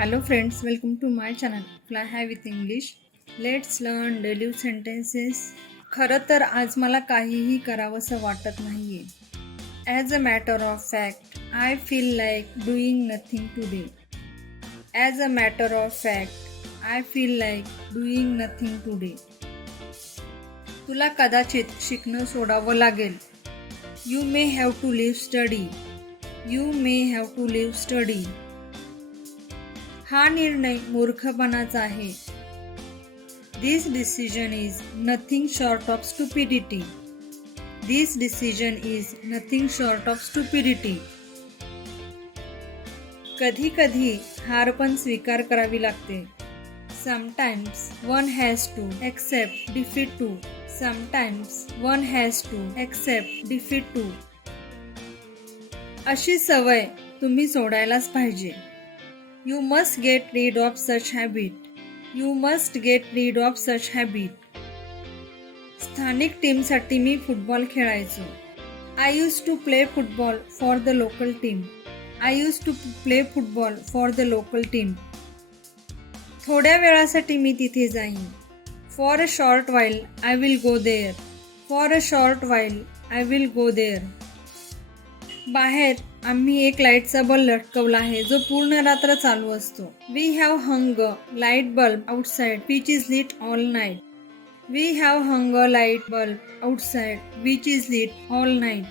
Hello friends, welcome to my channel Fly High with English. Let's learn daily sentences. खरं तर आज मला काहीही करावंसं वाटत नाहीये. As a matter of fact, I feel like doing nothing today. As a matter of fact, I feel like doing nothing today. तुला कदाचित शिकणं सोडावं लागेल. You may have to leave study. You may have to leave study. हा निर्णय मूर्खपणाचा आहे. This decision is nothing short of stupidity. This decision is nothing short of stupidity. कधी कधी हार पण स्वीकार करावी लागते. Sometimes one has to accept defeat too. Sometimes one has to accept defeat too. अशी सवय तुम्ही सोडायलाच पाहिजे. You must get rid of such habit. You must get rid of such habit. स्थानिक टीमसाठी मी फुटबॉल खेळायचो. I used to play football for the local team. I used to play football for the local team. थोड्या वेळासाठी मी तिथे जाईन. For a short while I will go there. For a short while I will go there. बाहेर आम्ही एक लाईटचा bulb लटकवला आहे जो पूर्ण रात्र चालू असतो. We have hung a light bulb outside which is lit all night. We have hung a light bulb outside which is lit all night.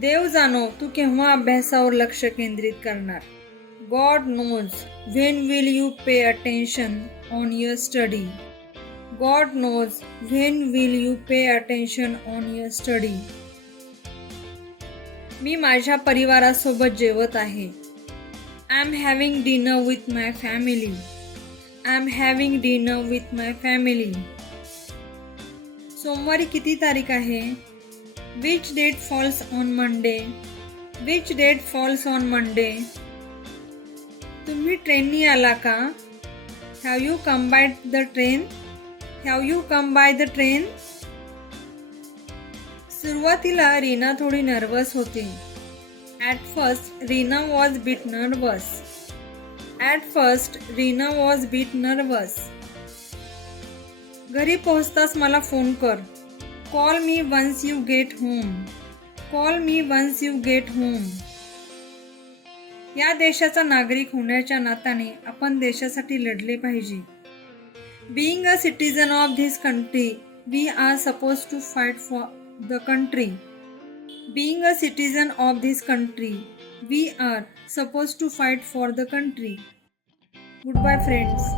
देव जाणो तू केव्हा अभ्यासावर लक्ष केंद्रित करणार. God knows when will you pay attention on your study. God knows when will you pay attention on your study. मी माझ्या परिवारासोबत जेवत आहे. I am having dinner with my family. I am having dinner with my family. सोमवारी किती तारीख आहे? Which date falls on Monday? Which date falls on Monday? तुम्ही ट्रेननी आला का? Have you come by the train? Have you come by the train? सुरुवातीला रीना थोडी नर्वस होती. At first, Reena was bit nervous. At first, Reena was bit nervous. घरी पोहोचताच मला फोन कर. Call me once you get home. Call me once you get home. या देशाचा नागरिक होण्याच्या नात्याने आपण देशासाठी लढले पाहिजे. Being a citizen of this country, we are supposed to fight for the country. Being a citizen of this country, we are supposed to fight for the country. Goodbye friends.